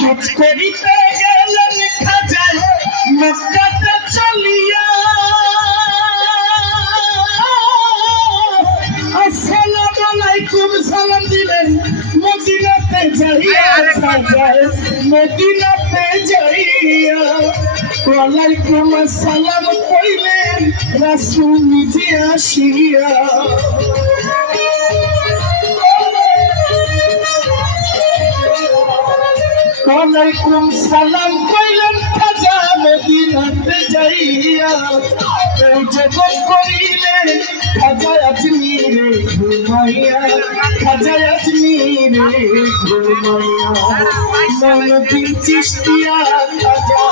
হজ করিতে গেলেন খাজায় মক্কাতে চলিয়া। আসসালামু আলাইকুম সালাম দিলেন। মদিনাতে যাইয়া খাজায় মদিনাতে যাইয়া। ওয়ালাইকুম আসসালাম কইলেন রাসূল নিজে আসিয়া। ওয়ালাইকুম সালাম, কইলেন, খাজা মদিনাতে যাইয়া এই জগৎ করিলে খাজা আজমিরে ঘুমাইয়া, খাজা আজমিরে ঘুমাইয়া মনদিন চিস্তিয়া খাজা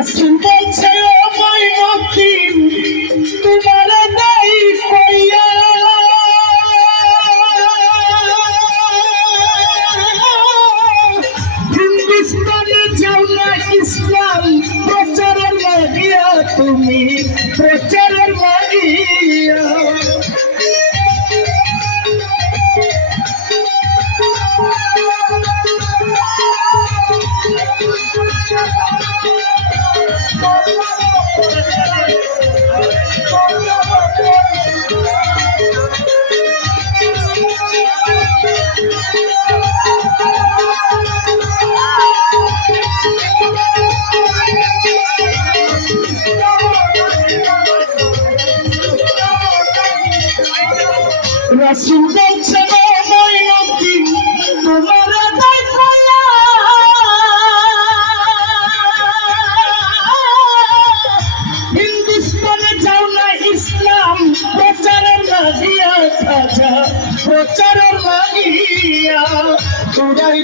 রাসুল বলছে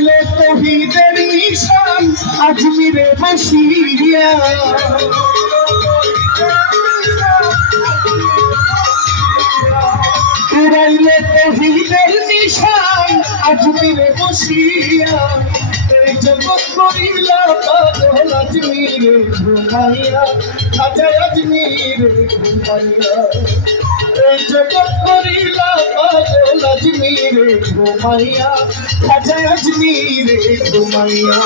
উড়াইলে তহিদের নিশান আজমিরে বসিয়া। উড়াইলে তহিদের নিশান আজমিরে বসিয়া। জগৎ করিলা পাগল আজমিরে ঘুমাইয়া খাজা আজমিরে ঘুমাইয়া। জগৎ করিলা পাগল আজমিরে ঘুমাইয়া। খাজা আজমিরে ঘুমাইয়া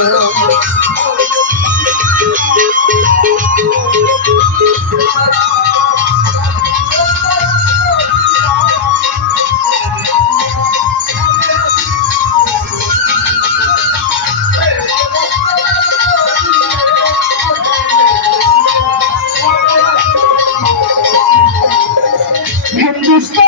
হিন্দুস্তানে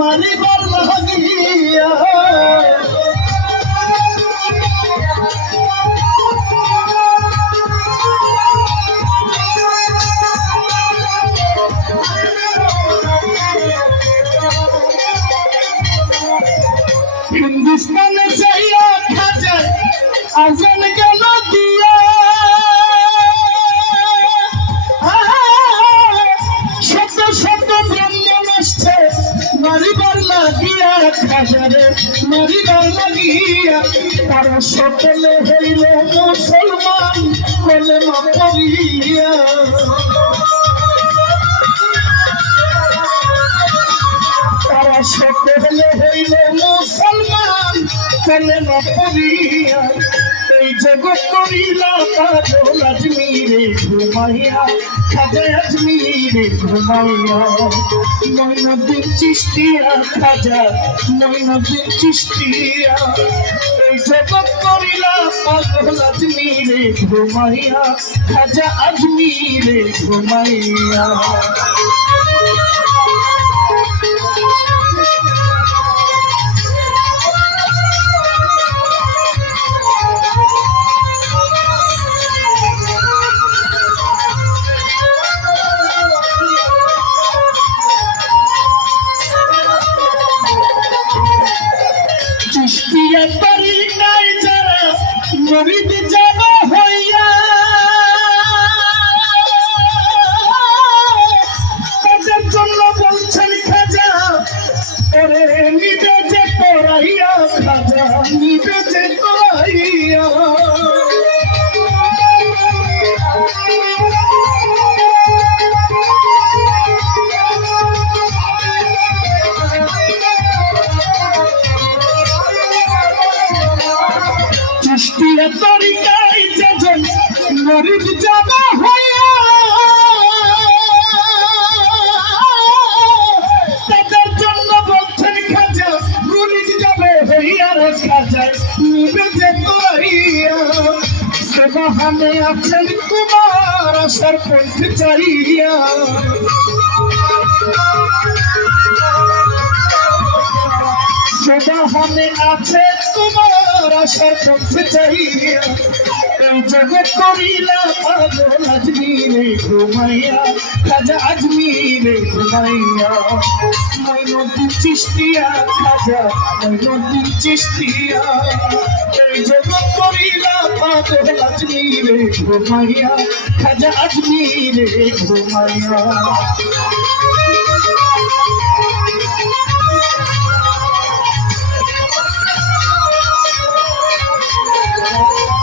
মারিবার সকলে হইল মুসলমান কলে মা পড়িয়া তারা সকলে হইল মুসলমান না পড়িয়া এই জগৎ করিলা কাজল আজমিরে ঘুমাইয়া, খাজা আজমিরে ঘুমাইয়া। নৈনদিন চিস্তিয়া খাজা নৈনদিন চিস্তিয়া এই জগৎ করিলা পাগল আজমিরে ঘুমাইয়া, খাজা আজমিরে ঘুমাইয়া। সৃষ্টির তরিকায় যেজন মরিদ যাব হইয়া, তাদের জন্য বলছেন খাজা মরিদ যাবে হইয়া রে খাজায় নিবে যে তোরাইয়া। সেবাহানে আছেন কুমার আসার পথ চাইয়া সেবাহানে আছে তোমার আশার পথে চাইয়া এই জগৎ করিলা পাগল আজমিরে ঘুমাইয়া, খাজা আজমিরে ঘুমাইয়া। মৈনদিন চিস্তিয়া, খাজা মৈনদিন চিস্তিয়া। এই জগৎ করিলা পাগল আজমিরে ঘুমাইয়া, খাজা আজমিরে ঘুমাইয়া। Thank you.